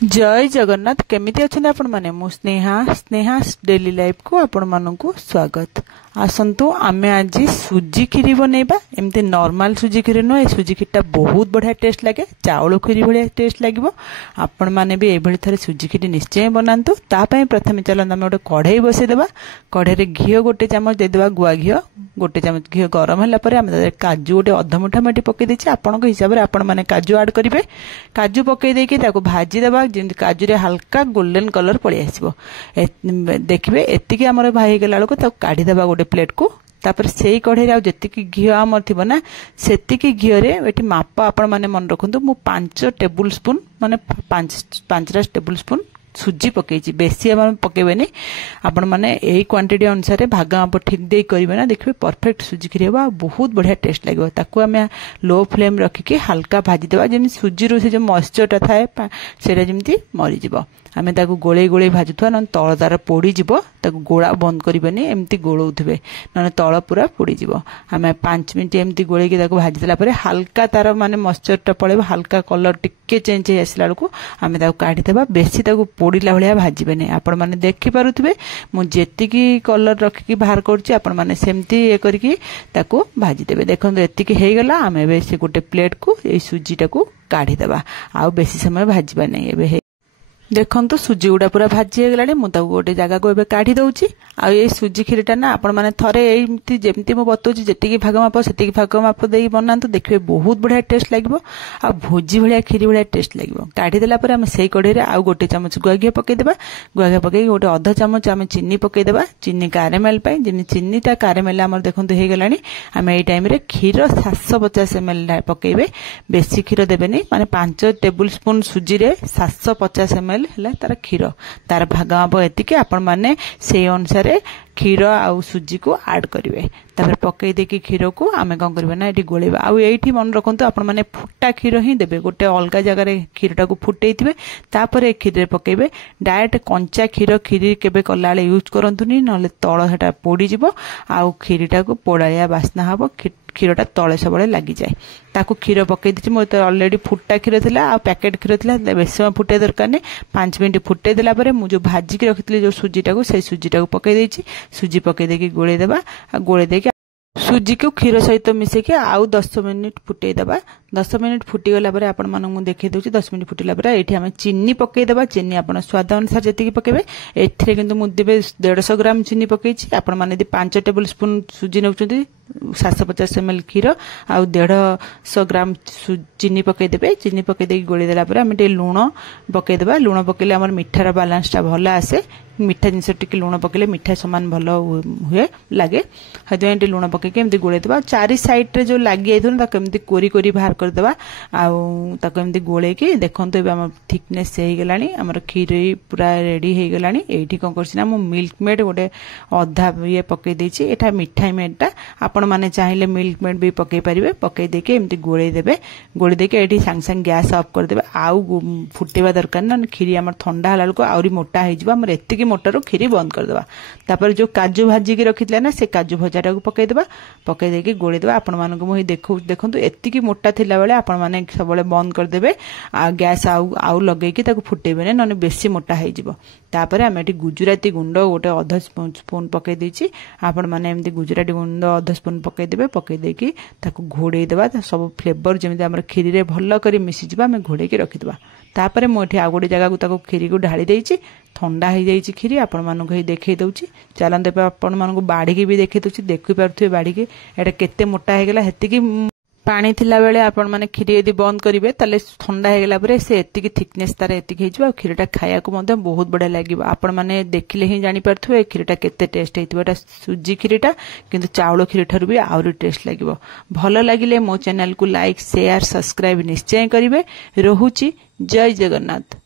जय जगन्नाथ केमिति अछंती आपण माने मु स्नेहा डेली लाइफ को आपण मानकु स्वागत। आसंतु आमे आज सुजी खीरी बनैबा। एमती नॉर्मल सुजी खीरी न, सुजी खीरीटा बहुत बढ़िया टेस्ट लगे, चाउल खीरी बढ़िया टेस्ट लागिवो। आपण माने भी एभली थरे सुजी खीरी निश्चय बनांतु। ता पय प्रथमे चलंत आमे गोटे कढ़ई बसै देबा। कढ़ई रे घियो गोटे चमच दे देबा, गुआ घियो गोटे चमच। घियो गरम होला परे आमे काजू गोटे अध मुठा मेटी पकै देछि। आपनको हिसाब रे आपण माने काजू ऐड करिवे। काजू पकै देकी ताको भाजी देबा, जेमति काजू रे हल्का गोल्डन कलर पळि आसीबो। देखिबे एतिकी हमर भाई गेला लको ताको काढी देबा गोटे प्लेट को। तापर सेई कढ़ई रे जेतिकी घियो हमर थिबो ना, सेतिकी घियो रे एठी माप आपण माने मन रखंतु। मु 5 टेबल स्पून माने 5 टेबल स्पून सुजी पकईची। बेसी हम पकेबेनी, आपण माने एई क्वांटिटी अनुसार भाग आप ठीक दे करिवे ना, देखिबे परफेक्ट सुजी खीरी हेबा, बहुत बढ़िया टेस्ट लागबो। ताको हमें लो फ्लेम रखिके हल्का भाजी देबा, जेमि सुजी रो से जो मॉइस्चरटा थाए सेटा जेमि मरि जिवो। आमे ताको गोळे गोळे भाजुथवा, न तळ तार पोड़ी जिवो। ताको गोळा बंद करिबेनी, एमती गोळौथबे न तळ पूरा पोड़ी जिवो। आमे 5 मिनिट एमती गोळे के ताको भाजी देला परे हल्का तार माने मॉइस्चरटा पळेबो, हल्का कलर टिके चेंज हे आसला लको आमे ताको काढी देबा। बेसी ताको पोड़ीला भलिया भाजिबेनी। आपण माने देखि पारुथबे मु जेतिकी कलर रखिकी बाहर करछि, आपण माने सेमती ए करिकी ताको भाजी देबे। देखंतु एतिकी हे गेला। आमे बेसी गोटे प्लेट को ए सुजीटाको काढी देबा, आ बेसी समय भाजिबा नै। एबे देखंतु सुजी गुडा पूरा भाजी हे गलानी। मु ताको गोटे जगह को एबे काढी दउछि। आ ए सुजी खीरीटा ना आपण माने थरे एमती जेमती मु बतौछि जेतिकी भाग माप सेतिकी भाग माप देई बनांतु, देखिबे बहुत बढ़िया टेस्ट लागिवो। आ भोजी भलिया खीरी भलिया टेस्ट लागिवो। काढी देला परे हम सेई कढ़ई रे आ गोटे चमच गुआ घियो पकै देबा। गुआ घियो पकै गोटे अध चमच हम चीनी पकै देबा। चीनी कैरेमेल पय जेनि चीनीटा कैरेमेल हमर देखंतु हे गलानी। हम एई टाइम रे खीर 750 ml पकैबे। बेसी खीर देबेनी, माने 5 टेबल स्पून सुजी रे 750 ml हला तार खीर। तार भाग माप एतिके आपण माने से अनुसार खीर आउ सुजी को ऐड करिवे। तापर पकई देकी खीर को आमे कोन करबे ना एठी गोलेबा। आउ एठी मन रखंतु आपण माने फुट्टा खीर ही देबे। गोटे अलगा जगह रे खीरटा को फुटेइथिबे, तापर ए खीर रे पकैबे। डायरेक्ट कंचा खीर खीरी केबे कलाले यूज करंतुनी, नले तळ हेटा पोडी जिवो। आउ खीरटा को पोडाया बास्ना हबो, खीरटा तळे सबळे लागि जाय। ताको खीर पकई दिछि। मोर तो ऑलरेडी फुट्टा खीर थिला, आ पैकेट खीर थिला, बेसी समय फुटे दरकार नै। 5 मिनिट फुटे देला परे मु जो भाजी के रखितले जो सुजीटा को, से सुजीटा को पकई देछि। सुजी पकई देके गोळे देबा। आ गोळे देके सुजी को खीर सहित मिसे के आउ 10 मिनिट फुटे देबा। 10 मिनिट फुटी गला परे आपण मानकु देखै दउछि। 10 मिनिट फुटिला परे एठी हम चीनी पकै देबा। चीनी आपण स्वाद अनुसार जतिकी पकेबे। एथिरे किंतु मु देबे 150 ग्राम चीनी पकैछि। आपण माने 5 टेबल स्पून सुजी नउछथि, 750 ml खीर आ 150 ग्राम चीनी पकै देबे। चीनी पकै देकी गोळी देला परे हम टे लूण पकै देबा। लूण पकेले हमर मिठार बैलेंसटा भलो आसे। मिठा जिनस टिके लूण पकेले मिठा समान भलो हुए लागे। हदे टे लूण पकै के एमती गोळे देबा। चारि साइड रे जो लागि आइथुन ता केमती कोरी कोरी बाहर कर देबा। आ ताको एमती गोळे के देखंतु एबे हमर थिकनेस हे गेलानी। हमर खीर पूरा रेडी हे गेलानी। एठी कोन करछि ना मु मिल्क मेड गोटे अधा ये पकै देछि। एठा मिठाई मेडटा आपण माने चाहिले मिल्क मेड भी पकै परिबे। पकै देके एमती गोळे देबे। गोळे देके एठी सांग सांग गैस ऑफ कर देबे। आउ फुटेबा दरकार ना, खीरी हमर ठंडा हलाल को आउरी मोटा हे जिबा। हमर एतिकी मोटारो खीरी बंद कर देबा। तापर जो काजू भाजी के रखितले ना, से काजू भजाटा को पकै देबा। पकै देके गोळे देबा। आपण मानको मु देखंतु एतिकी मोटा थिला बेले आपण माने सबले बंद कर देबे। आ गैस आउ लगै कि ताको फुटेबे ने, नने बेसी मोटा हे जिवो। तापर हम एठी गुजराती गुंड गोटे अध स्पून पकै देछि। आपण माने एमती गुजराती गुंड अध स्पून पकै देबे। पकै देकी ताको घोड़े देबा। सब फ्लेवर जेमति हमर खीरी रे भल्लो करी मिसी जिबा, हम घोड़े के रखि देबा। तापर मु एठी आ गोटे जगह को ताको खीरी को ढाली देछि। ठंडा हे जाइछि खीरी। आपण मानको हे देखै दउछि। चलन देबे आपण मानको बाड़ी के भी देखै दउछि। देखि पारथुए बाड़ी के एटा केते मोटा हे गेला। हेतिकी पानी थिला बेले आपण माने खीरी यदि बंद करिवे ताले ठंडा हे गेला परे से एतिकी थिकनेस तार एतिकी हे जिबा। खीरटा खाया को मते बहुत बडा लागिबो। आपण माने देखिले ही जानि पारथुए खीरटा केते टेस्ट हेतिबो। एटा सुजी खीरटा किंतु चावल खीर ठरु भी आउरी टेस्ट लागिबो। भलो लागिले मो चैनल को लाइक शेयर सब्सक्राइब निश्चय करिवे। रहुछि जय जगन्नाथ।